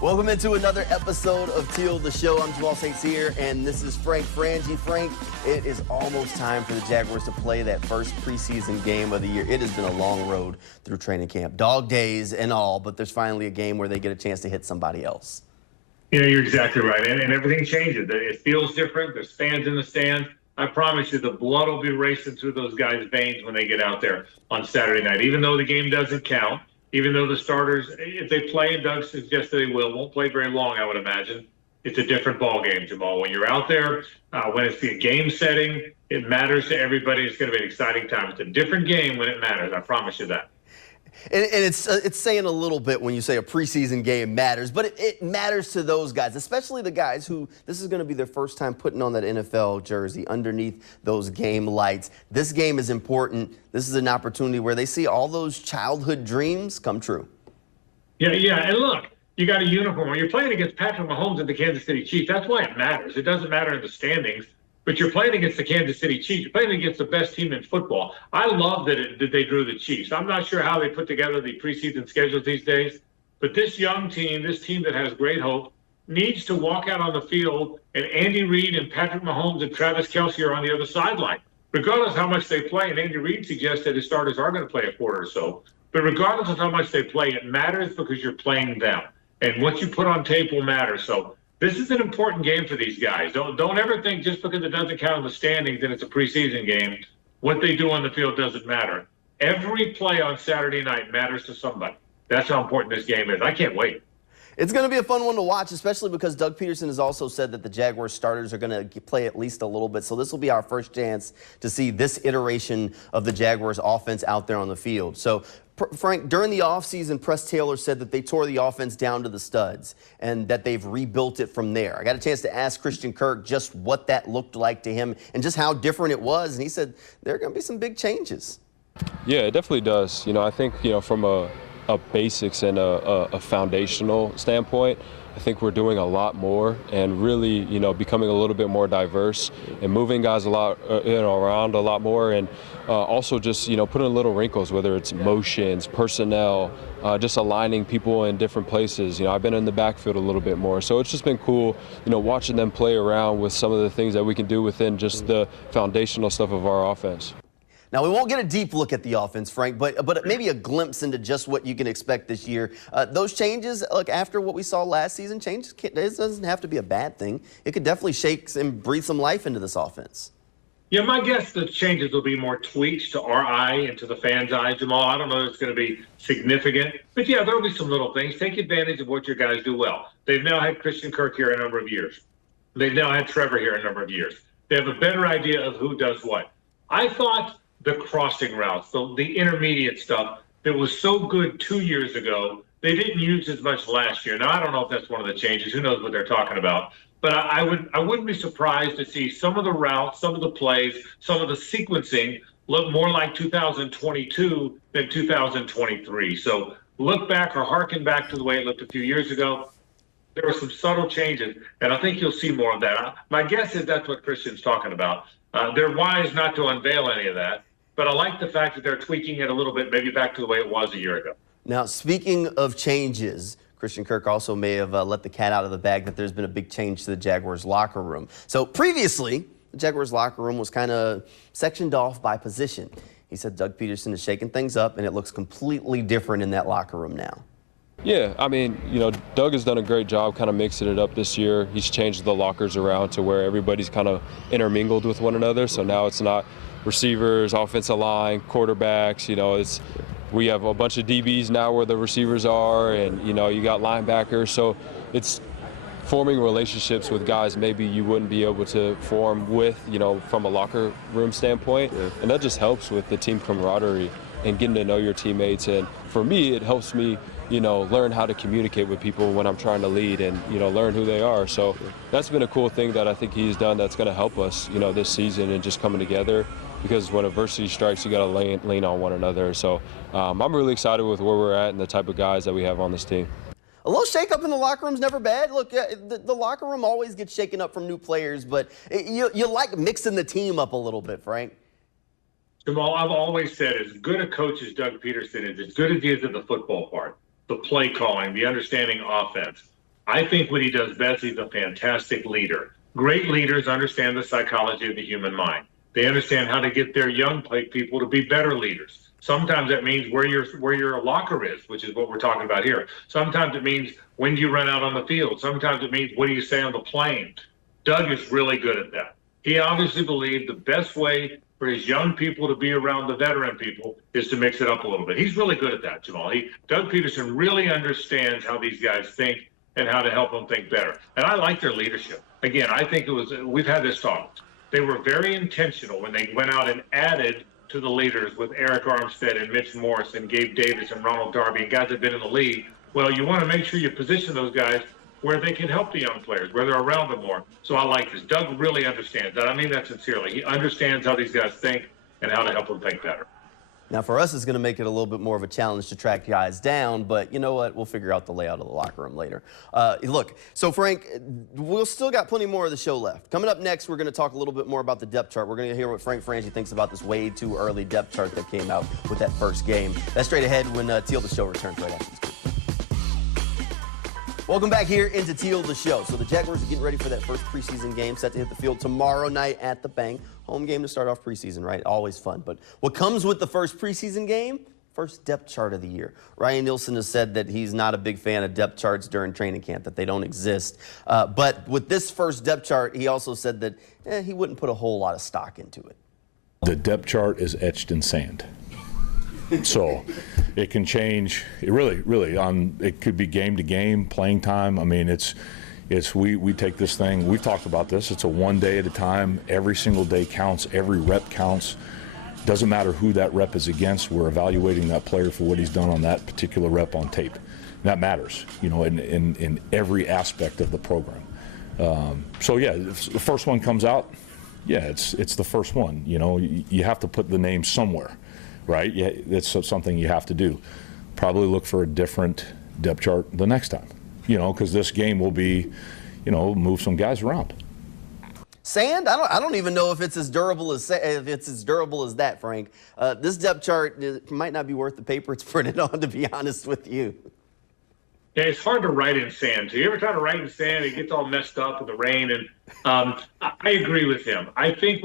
Welcome into another episode of Teal the Show. I'm Jamal St here, and this is Frank Frangie. Frank, it is almost time for the Jaguars to play that first preseason game of the year. It has been a long road through training camp, dog days and all, but there's finally a game where they get a chance to hit somebody else. Yeah, you're exactly right, and everything changes. It feels different. There's fans in the stands. I promise you the blood will be racing through those guys' veins when they get out there on Saturday night, even though the game doesn't count. Even though the starters, if they play, and Doug suggests they won't play very long, I would imagine, it's a different ball game, Jamal. When you're out there, when it's the game setting, it matters to everybody. It's going to be an exciting time. It's a different game when it matters. I promise you that. And it's saying a little bit when you say a preseason game matters, but it matters to those guys, especially the guys who this is going to be their first time putting on that NFL jersey underneath those game lights. This game is important. This is an opportunity where they see all those childhood dreams come true. Yeah, and look, you got a uniform. When you're playing against Patrick Mahomes and the Kansas City Chiefs, that's why it matters. It doesn't matter in the standings. But you're playing against the Kansas City Chiefs. You're playing against the best team in football. I love that they drew the Chiefs. I'm not sure how they put together the preseason schedules these days, but this young team, this team that has great hope, needs to walk out on the field, and Andy Reid and Patrick Mahomes and Travis Kelce are on the other sideline. Regardless of how much they play, and Andy Reid suggests that his starters are going to play a quarter or so, but regardless of how much they play, it matters because you're playing them. And what you put on tape will matter. So this is an important game for these guys. Don't ever think just because it doesn't count in the standings and it's a preseason game, what they do on the field doesn't matter. Every play on Saturday night matters to somebody. That's how important this game is. I can't wait. It's going to be a fun one to watch, especially because Doug Peterson has also said that the Jaguars starters are going to play at least a little bit. So this will be our first chance to see this iteration of the Jaguars offense out there on the field. So Frank, during the offseason, Press Taylor said that they tore the offense down to the studs and that they've rebuilt it from there. I got a chance to ask Christian Kirk just what that looked like to him and just how different it was, and he said there are going to be some big changes. Yeah, it definitely does. I think, from a basics and a foundational standpoint, I think we're doing a lot more and really, becoming a little bit more diverse and moving guys a lot, around a lot more, and also just, putting in little wrinkles, whether it's motions, personnel, just aligning people in different places. I've been in the backfield a little bit more, so it's just been cool, watching them play around with some of the things that we can do within just the foundational stuff of our offense. Now, we won't get a deep look at the offense, Frank, but maybe a glimpse into just what you can expect this year. Those changes, look, after what we saw last season, it doesn't have to be a bad thing. It could definitely shake and breathe some life into this offense. Yeah, my guess the changes will be more tweaks to our eye and to the fans' eye, Jamal. I don't know if it's going to be significant, but yeah, there'll be some little things. Take advantage of what your guys do well. They've now had Christian Kirk here a number of years. They've now had Trevor here a number of years. They have a better idea of who does what. I thought the crossing routes, the intermediate stuff that was so good 2 years ago, they didn't use as much last year. Now, I don't know if that's one of the changes. Who knows what they're talking about. But I wouldn't be surprised to see some of the routes, some of the plays, some of the sequencing look more like 2022 than 2023. So look back or harken back to the way it looked a few years ago. There were some subtle changes, and I think you'll see more of that. My guess is that's what Christian's talking about. They're wise not to unveil any of that. But I like the fact that they're tweaking it a little bit, maybe back to the way it was a year ago. Now, speaking of changes, Christian Kirk also may have let the cat out of the bag that there's been a big change to the Jaguars locker room. So previously, the Jaguars locker room was kind of sectioned off by position. He said Doug Peterson is shaking things up, and it looks completely different in that locker room now. Yeah, I mean, Doug has done a great job kind of mixing it up this year. He's changed the lockers around to where everybody's kind of intermingled with one another. So now it's not receivers, offensive line, quarterbacks. We have a bunch of DBs now where the receivers are, and you got linebackers. So it's forming relationships with guys maybe you wouldn't be able to form with, from a locker room standpoint. Yeah. And that just helps with the team camaraderie and getting to know your teammates. And for me, it helps me, learn how to communicate with people when I'm trying to lead and, learn who they are. So that's been a cool thing that I think he's done that's going to help us, this season and just coming together. Because when adversity strikes, you got to lean on one another. So I'm really excited with where we're at and the type of guys that we have on this team. A little shake-up in the locker room's never bad. Look, the locker room always gets shaken up from new players, but you like mixing the team up a little bit, Frank. Jamal, I've always said as good a coach as Doug Peterson is, as good as he is at the football part, the play calling, the understanding offense, I think what he does best, he's a fantastic leader. Great leaders understand the psychology of the human mind. They understand how to get their young people to be better leaders. Sometimes that means where your locker is, which is what we're talking about here. Sometimes it means when do you run out on the field. Sometimes it means what do you say on the plane. Doug is really good at that. He obviously believed the best way for his young people to be around the veteran people is to mix it up a little bit. He's really good at that, Jamal. Doug Peterson really understands how these guys think and how to help them think better. And I like their leadership. Again, I think we've had this talk. They were very intentional when they went out and added to the leaders with Eric Armstead and Mitch Morse and Gabe Davis and Ronald Darby and guys that have been in the league. Well, you want to make sure you position those guys where they can help the young players, where they're around them more. So I like this. Doug really understands that. I mean that sincerely. He understands how these guys think and how to help them think better. Now, for us, it's going to make it a little bit more of a challenge to track guys down, but you know what? We'll figure out the layout of the locker room later. Look, so Frank, we'll still got plenty more of the show left. Coming up next, we're going to talk a little bit more about the depth chart. We're going to hear what Frank Frangie thinks about this way too early depth chart that came out with that first game. That's straight ahead when Teal the Show returns right after this. Welcome back here into Teal the Show. So the Jaguars are getting ready for that first preseason game set to hit the field tomorrow night at the Bank. Home game to start off preseason, right? Always fun. But what comes with the first preseason game? First depth chart of the year. Ryan Nielsen has said that he's not a big fan of depth charts during training camp, that they don't exist. But with this first depth chart, he also said that he wouldn't put a whole lot of stock into it. The depth chart is etched in sand. So it can change. It really, it could be game to game, playing time. I mean, we take this thing, we've talked about this, it's a one day at a time. Every single day counts, every rep counts. Doesn't matter who that rep is against, we're evaluating that player for what he's done on that particular rep on tape. And that matters, in every aspect of the program. So yeah, if the first one comes out, yeah, it's the first one. You have to put the name somewhere. Right? Yeah, it's something you have to do. Probably look for a different depth chart the next time, because this game will be, move some guys around. Sand? I don't even know if it's as durable as that, Frank. This depth chart might not be worth the paper it's printed on, to be honest with you. Yeah, it's hard to write in sand. So you ever try to write in sand, it gets all messed up with the rain. And I agree with him. I think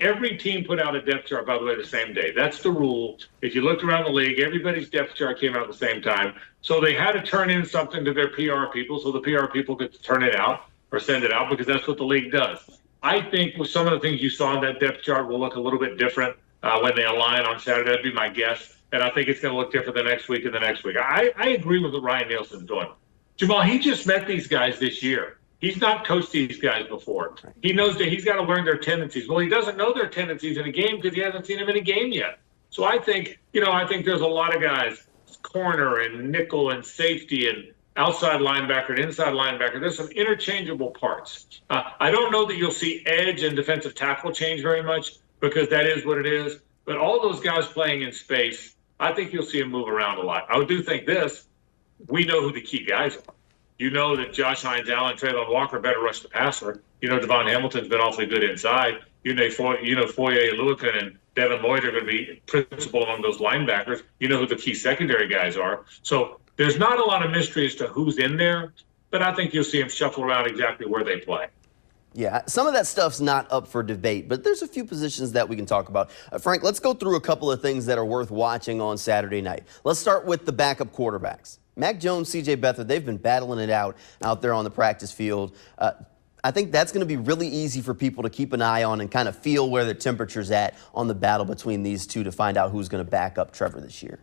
every team put out a depth chart, by the way, the same day. That's the rule. If you looked around the league, everybody's depth chart came out at the same time. So they had to turn in something to their PR people, so the PR people get to turn it out or send it out, because that's what the league does. I think with some of the things you saw in that depth chart will look a little bit different when they align on Saturday. That'd be my guess. And I think it's going to look different the next week and the next week. I agree with what Ryan Nielsen's doing. Jamal, he just met these guys this year. He's not coached these guys before. He knows that he's got to learn their tendencies. Well, he doesn't know their tendencies in a game because he hasn't seen them in a game yet. So I think there's a lot of guys, corner and nickel and safety and outside linebacker and inside linebacker. There's some interchangeable parts. I don't know that you'll see edge and defensive tackle change very much, because that is what it is. But all those guys playing in space, I think you'll see him move around a lot. I do think we know who the key guys are. You know that Josh Hines, Allen, Traylon Walker better rush the passer. Devon Hamilton's been awfully good inside. Foye Oluokun and Devin Lloyd are going to be principal among those linebackers. You know who the key secondary guys are. So there's not a lot of mystery as to who's in there, but I think you'll see him shuffle around exactly where they play. Yeah, some of that stuff's not up for debate, but there's a few positions that we can talk about. Frank, let's go through a couple of things that are worth watching on Saturday night. Let's start with the backup quarterbacks. Mac Jones, C.J. Beathard, they've been battling it out there on the practice field. I think that's going to be really easy for people to keep an eye on and kind of feel where the temperature's at on the battle between these two to find out who's going to back up Trevor this year.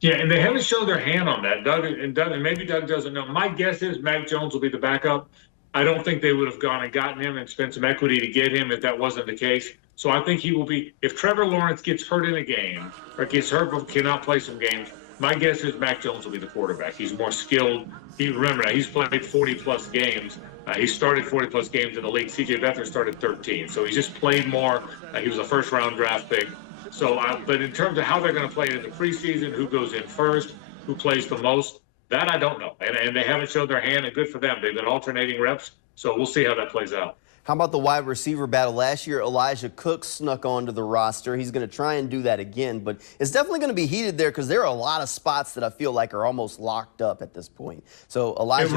Yeah, and they haven't shown their hand on that. Doug, and maybe Doug doesn't know. My guess is Mac Jones will be the backup. I don't think they would have gone and gotten him and spent some equity to get him if that wasn't the case. So I think he will be, if Trevor Lawrence gets hurt in a game or gets hurt but cannot play some games, my guess is Mac Jones will be the quarterback. He's more skilled. Remember now, he's played 40-plus games. He started 40-plus games in the league. C.J. Beathard started 13. So he just played more. He was a first-round draft pick. So, but in terms of how they're going to play it in the preseason, who goes in first, who plays the most, that I don't know. And they haven't showed their hand, and good for them. They've been alternating reps, so we'll see how that plays out. How about the wide receiver battle? Last year, Elijah Cook snuck onto the roster. He's going to try and do that again, but it's definitely going to be heated there because there are a lot of spots that I feel like are almost locked up at this point. So Elijah It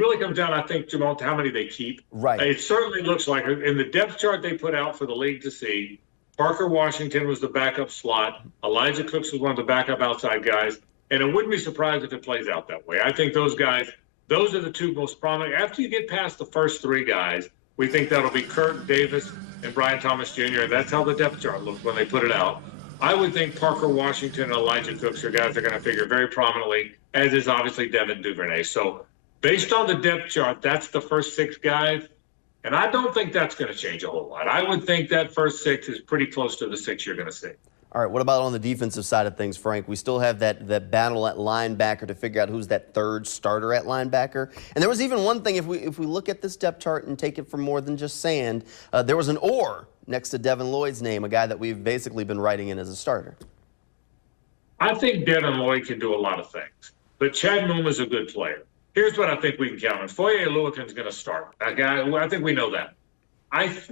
really comes down, I think, Jamal, to how many they keep. Right. It certainly looks like, in the depth chart they put out for the league to see, Parker Washington was the backup slot. Elijah Cooks was one of the backup outside guys. And it wouldn't be surprised if it plays out that way. I think those guys, those are the two most prominent. After you get past the first three guys, we think that'll be Kirk, Davis, and Brian Thomas Jr., and that's how the depth chart looks when they put it out. I would think Parker Washington and Elijah Cooks are guys that are going to figure very prominently, as is obviously Devin Duvernay. So based on the depth chart, that's the first six guys, and I don't think that's going to change a whole lot. I would think that first six is pretty close to the six you're going to see. All right, what about on the defensive side of things, Frank? We still have that battle at linebacker to figure out who's that third starter at linebacker. And there was even one thing, if we look at this depth chart and take it for more than just sand, there was an or next to Devin Lloyd's name, a guy that we've basically been writing in as a starter. I think Devin Lloyd can do a lot of things, but Chad Muma's a good player. Here's what I think we can count on. Foye Oluokun's going to start. That guy, I think we know that.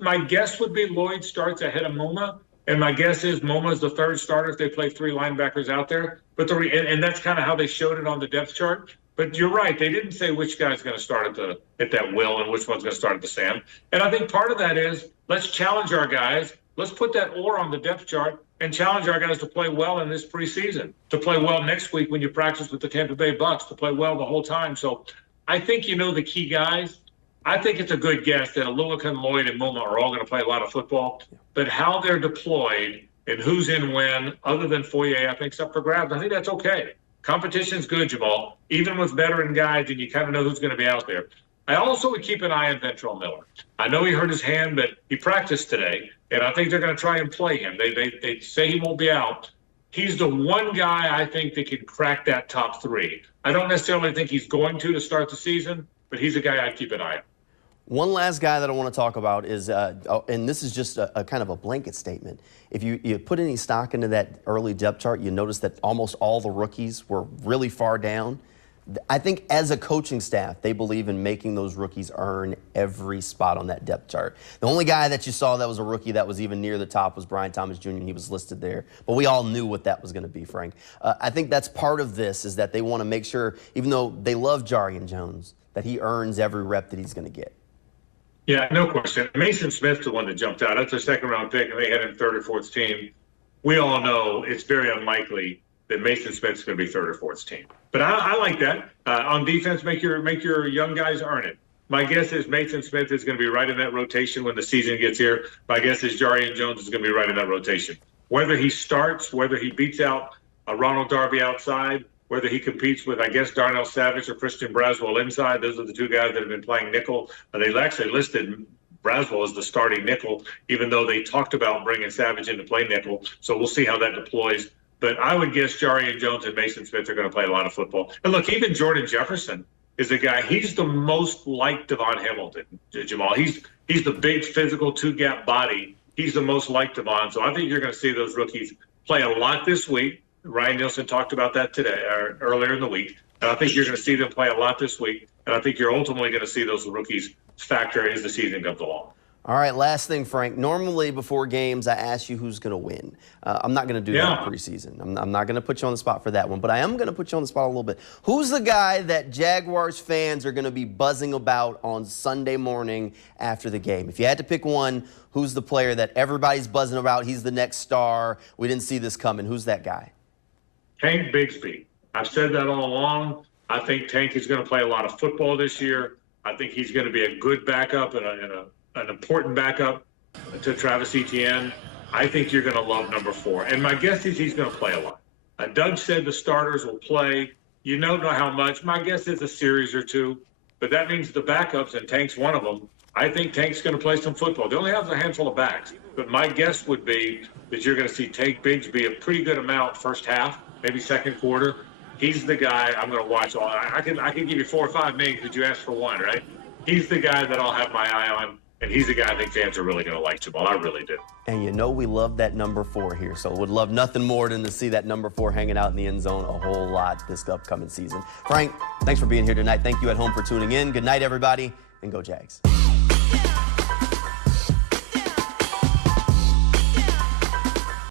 My guess would be Lloyd starts ahead of Muma. And my guess is Moma's the third starter if they play three linebackers out there. But and that's kind of how they showed it on the depth chart. But you're right. They didn't say which guy's going to start at that will and which one's going to start at the Sam. And I think part of that is let's challenge our guys. Let's put that or on the depth chart and challenge our guys to play well in this preseason, to play well next week when you practice with the Tampa Bay Bucks, to play well the whole time. So I think you know the key guys. I think it's a good guess that Oluokun, Lloyd, and Muma are all going to play a lot of football. But how they're deployed and who's in when, other than Foye, I think, is up for grabs. I think that's okay. Competition's good, Jamal. Even with veteran guys, and you kind of know who's going to be out there. I also would keep an eye on Ventrell Miller. I know he hurt his hand, but he practiced today, and I think they're going to try and play him. They say he won't be out. He's the one guy I think that can crack that top three. I don't necessarily think he's going to start the season, but he's a guy I'd keep an eye on. One last guy that I want to talk about is, and this is just a kind of a blanket statement. If you put any stock into that early depth chart, you notice that almost all the rookies were really far down. I think as a coaching staff, they believe in making those rookies earn every spot on that depth chart. The only guy that you saw that was a rookie that was even near the top was Brian Thomas Jr., and he was listed there. But we all knew what that was going to be, Frank. I think that's part of this, is that they want to make sure, even though they love Jarian Jones, that he earns every rep that he's going to get. Yeah, no question. Mason Smith's the one that jumped out. That's a second-round pick, and they had him third or fourth team. We all know it's very unlikely that Mason Smith's going to be third or fourth team. But I like that. On defense, make your young guys earn it. My guess is Mason Smith is going to be right in that rotation when the season gets here. My guess is Jarian Jones is going to be right in that rotation. Whether he starts, whether he beats out Ronald Darby outside, whether he competes with, I guess, Darnell Savage or Christian Braswell inside. Those are the two guys that have been playing nickel. They actually listed Braswell as the starting nickel, even though they talked about bringing Savage in to play nickel. So we'll see how that deploys. But I would guess Jarian Jones and Mason Smith are going to play a lot of football. And look, even Jordan Jefferson is a guy. He's the most like Devon Hamilton, Jamal. He's the big physical two-gap body. He's the most like Devon. So I think you're going to see those rookies play a lot this week. Ryan Nielsen talked about that today, or earlier in the week. And I think you're going to see them play a lot this week. And I think you're ultimately going to see those rookies factor as the season comes along. All right, last thing, Frank. Normally before games, I ask you who's going to win. I'm not going to do that in preseason. I'm not going to put you on the spot for that one, but I am going to put you on the spot a little bit. Who's the guy that Jaguars fans are going to be buzzing about on Sunday morning after the game? If you had to pick one, who's the player that everybody's buzzing about? He's the next star. We didn't see this coming. Who's that guy? Tank Bigsby. I've said that all along. I think Tank is going to play a lot of football this year. I think he's going to be a good backup and an important backup to Travis Etienne. I think you're going to love number 4. And my guess is he's going to play a lot. Doug said the starters will play. You don't know how much. My guess is a series or two. But that means the backups, and Tank's one of them. I think Tank's going to play some football. They only have a handful of backs. But my guess would be that you're going to see Tank Bigsby a pretty good amount first half, maybe second quarter. He's the guy I'm going to watch. I can give you 4 or 5 names, but you asked for one, right? He's the guy that I'll have my eye on, and he's the guy I think fans are really going to like, Jamal. I really do. And you know we love that number 4 here, so would love nothing more than to see that number 4 hanging out in the end zone a whole lot this upcoming season. Frank, thanks for being here tonight. Thank you at home for tuning in. Good night, everybody, and go Jags.